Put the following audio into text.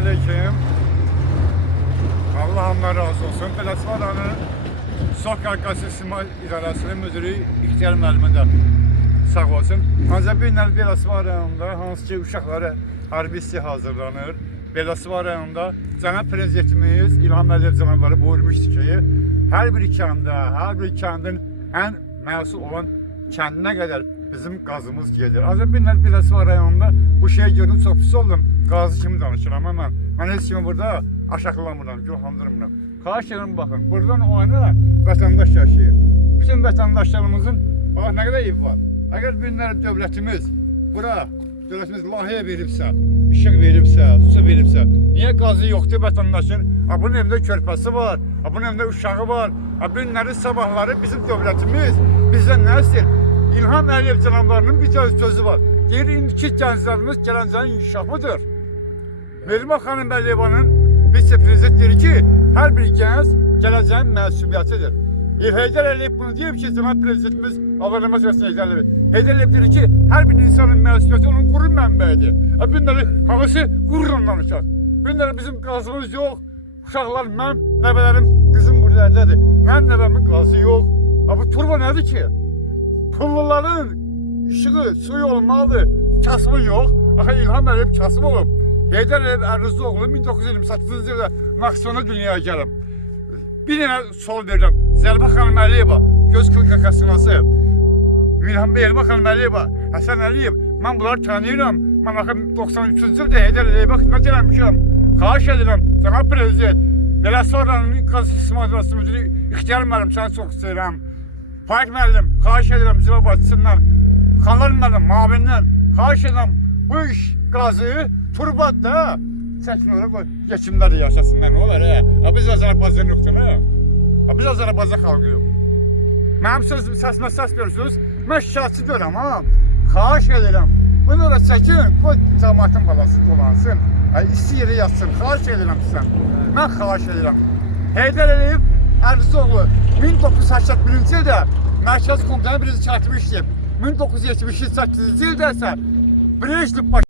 aleyküm. Allah ondan razı olsun. Beləsvaranın Sokak Qasısma İdarəsinin müdürü İxtiyar müəllimə də sağ olsun. Ancaq bir günlər Beləsvar rayonunda hansı ki uşaqlara hərbi hissəyə hazırlanır. Beləsvar rayonunda cənab prezidentimiz İlham Əliyev cənabları buyurmuşdu ki, hər bir kəndin ən məsul olan kəndinə qədər bizim qazımız gedir. Ancaq bir günlər Beləsvar rayonunda bu şeyi gördüm, çox pis oldum. Qazı kimi danışıram ama mən heç kimi burada aşağılamıram, gühamdırmıram. Xahiş edirəm bakın, buradan o ana vətəndaş yaşayır. Bütün vətəndaşlarımızın bax nə qədər ev var. Əgər bir günlər dövlətimiz bura, dövlətimiz layihə veribsə, işıq veribsə, su veribsə, niyə qazı yoxdur vətəndaşın? Bunun evində körpəsi var, bunun evində uşağı var. Bir günləri sabahları bizim dövlətimiz bizdən nə istəyir? İlham Əliyev cənablarının bir sözü var. Deyir, indiki gənclərimiz gələcəyin inkişafıdır. Mehriban xanım Əliyevanın vitse-prezident deyir ki, hər bir gənc gələcəyin məsuliyyətidir. Heydər Əliyev bunu deyib ki, cənab prezidentimiz Avropa Siyasətinin Heydər Əliyev. Heydər Əliyev deyir ki, hər bir insanın məsuliyyəti onun qurur mənbəyidir. Bunları hamısı qururla danışaq. Bunları bizim qazımız yox. Uşaqlar, mən, nəvələrim bizim buradaydı. Mən nəvəmin qazı yox. Bu turba nədir ki? Pulluların işığı, suyu olmalıdır. Kasımı yox. İlham Əliyev kasım olub. Heydər Əliyev Ərzuoğlu 1928-ci ildə Naxçıvanda dünyaya gəlib. Bir dənə sual verirəm. Zəlbə xanım Əliyeva, göz kırkakasınası. İlham Elbə xanım Əliyeva, Həsən Əliyev. Mən bunları tanıyıram. Mən 93-cü ildə Heydər Əliyevə xidmət eləmişəm. Xahiş edirəm, cənab prezident. Beləsvaranın Qasısma İdarəsinin müdürü İxtiyar müəllim, səni çox istəyirəm. Faiq müəllim, xahiş edirəm icra başçısından, xanlar müəllim, mavindən. Xahiş edirəm bu iş qazı turbat da çəkin ora qoy. Geçimlər yaşasınlar, nə olar hə? Biz Azərbaycan yoxdur hə? Biz Azərbaycan xalqıyıq. Mənim səsimə səs verirsiniz, mən şikayətçi deyirəm ha. Xahiş edirəm, bunu ora çəkin, qoy cəmaatın balası dolansın. İsti yeri yatsın, xahiş edirəm sizdən. Mən xahiş edirəm. Heydər Əliyev Ərzuoğlu 1981-ci ildə Mərkəz Komitənin birinci katibi işləyib. 1978-ci ildə isə Brejnev